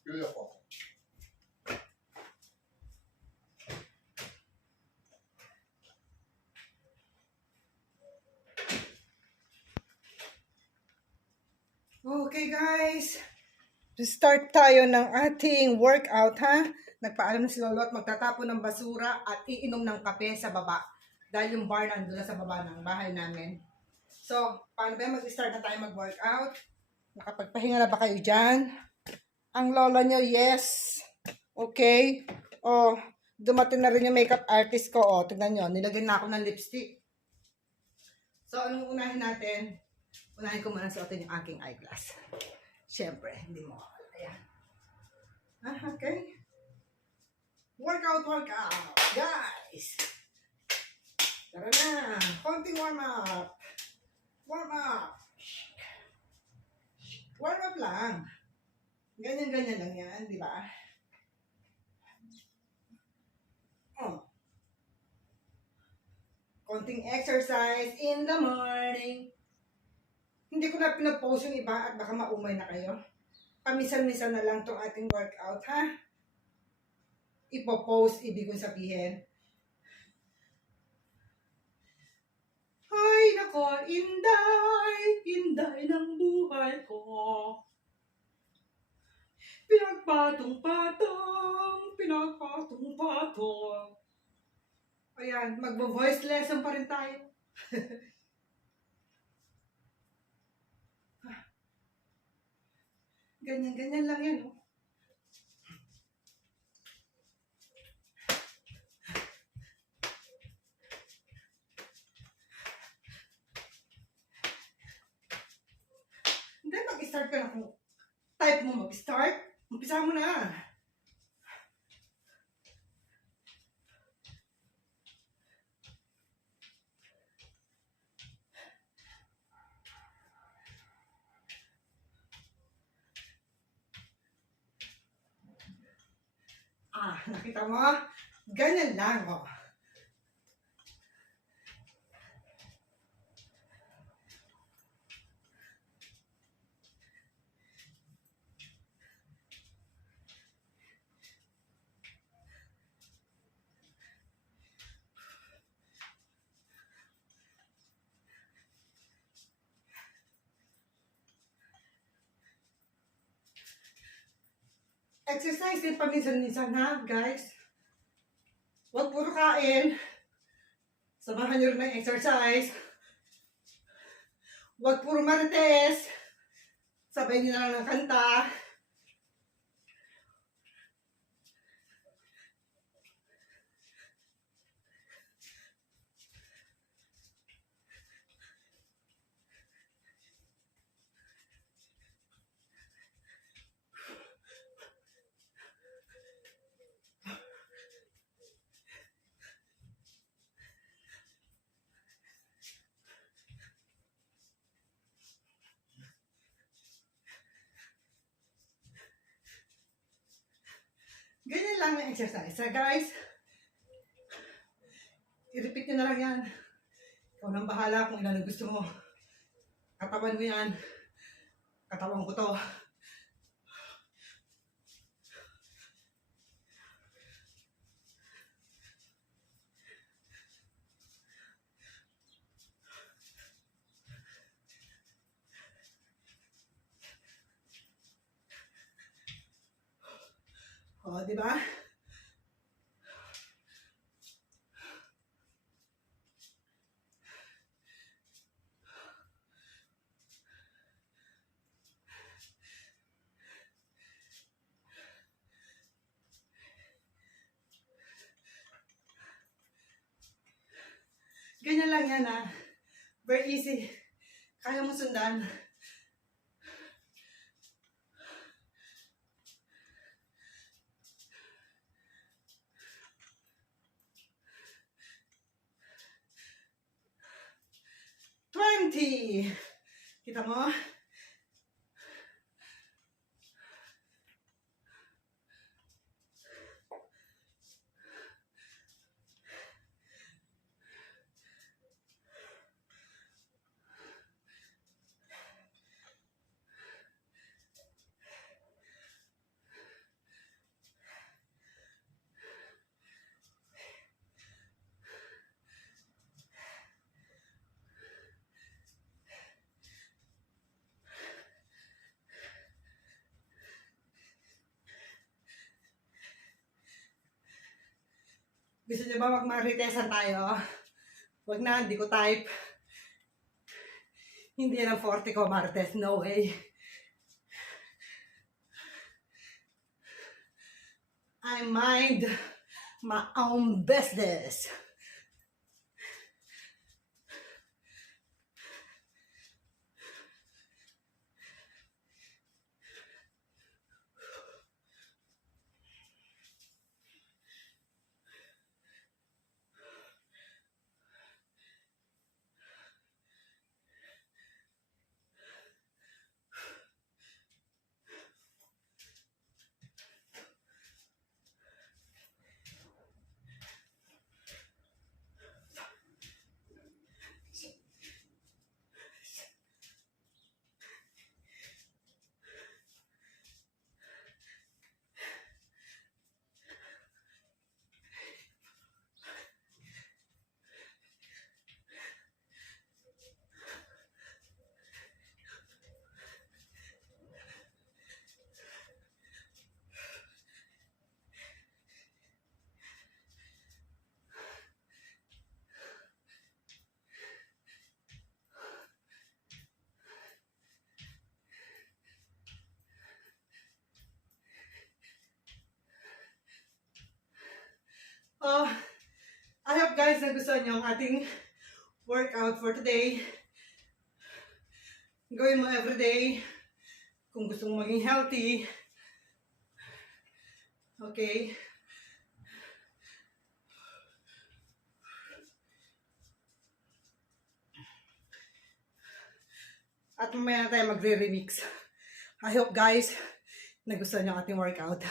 Beautiful. Okay guys, start tayo ng ating workout ha. Nagpaalam na si Lolo at magtatapon ng basura at iinom ng kape sa baba. Dahil yung bar nandun na sa baba ng bahay namin. So, paano ba mag-start na tayo mag-workout? Nakapagpahinga na ba kayo dyan? Ang lola nyo, yes. Okay. Oh, dumating na rin yung makeup artist ko. Oh, tignan nyo, nilagyan na ako ng lipstick. So, anong unahin natin? Unahin ko muna suotin yung aking eyeglass. Siyempre, hindi mo. Ayan. Okay. Workout. Guys. Tara na. Konting warm up. Warm up lang. Ganyan lang yan, di ba? Oh. Konting exercise in the morning. Hindi ko na pinapost yung iba at baka maumay na kayo. Pamisan-misan na lang tong ating workout, ha? Ipopost, ibig kong sabihin. Ay, nako, inday ng buhay ko. Pinagpatong. Ayan, magbo-voice lesson pa rin tayo. Ganyan lang yan, oh. Hindi, mag-start ka na kung type mo mag-start. Umpisa mo na. Nakita mo? Ganyan lang, oh. Exercise din paminsan-minsan, ha, guys? Huwag puro kain. Samahan nyo rin ng exercise. Huwag puro marites. Sabay nyo na lang ng kanta. Ganyan lang ang exercise, ha, guys? I-repeat nyo na lang yan. Ikaw nang bahala kung ilan ang gusto mo. Katawan mo yan. Katawan ko to. O, di ba? Ganyan lang yan, ha? Very easy. Kaya mo sundan. Kita mo? Gusto niyo ba magmaritesan tayo? Wag na, hindi ko type. Hindi yan ang forte ko, Martes. No way. I mind my own business. Oh, I hope guys nagustuhan niyo ang ating workout for today. Gawin mo everyday. Kung gusto mo maging healthy. Okay. At mamaya na tayo magre-remix. I hope guys nagustuhan niyo ang ating workout.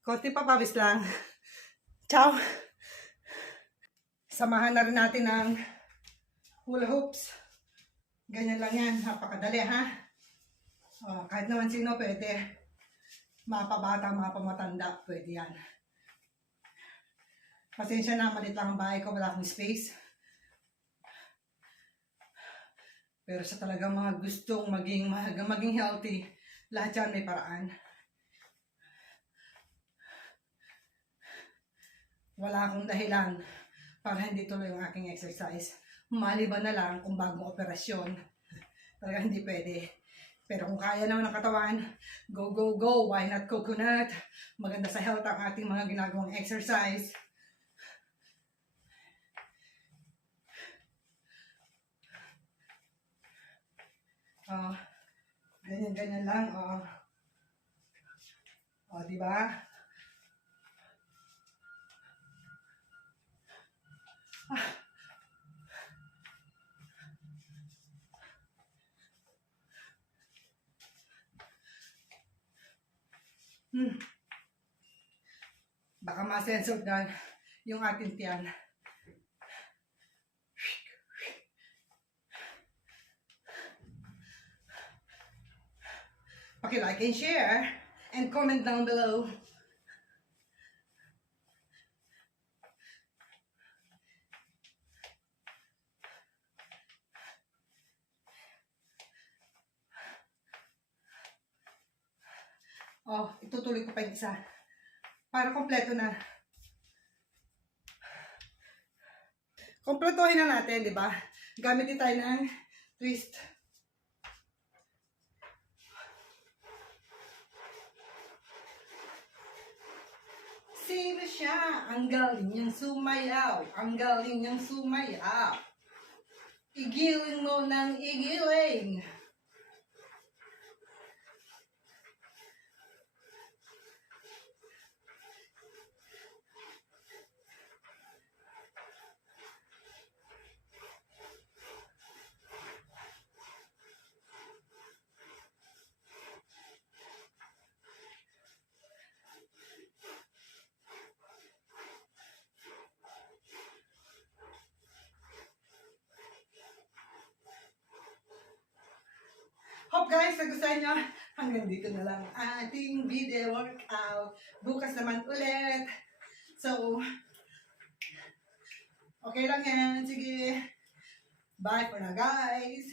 Konti pa pawis lang. Ciao! Samahan na rin natin ng hula hoops. Ganyan lang yan. Napakadali ha. Kahit naman sino pwede. Mapabata, mapamatanda. Pwede yan. Pasensya na, malit lang ang bahay ko. Wala akong space. Pero sa talagang mga gustong maging healthy, lahat yan may paraan. Wala akong dahilan para hindi tuloy yung aking exercise. Maliban na lang kung bagong operasyon. Talaga hindi pwede. Pero kung kaya naman ng katawan, go, go, go. Why not coconut? Maganda sa health ang ating mga ginagawang exercise. Ganyan lang. Diba? Baka ma-sensor na yung ating tiyan. Paki-like and share and comment down below. Itutuloy ko pa yung isa. Para kompleto na. Kompletohin na natin, di ba? Gamit din tayo ng twist. Sino siya? Ang galing niyang sumayaw. Ang galing niyang sumayaw. Igiling mo ng igiling. Hope guys, nagustuhan nyo. Hanggang dito na lang ating video workout. Bukas naman ulit. So, okay lang yan. Sige. Bye for now guys.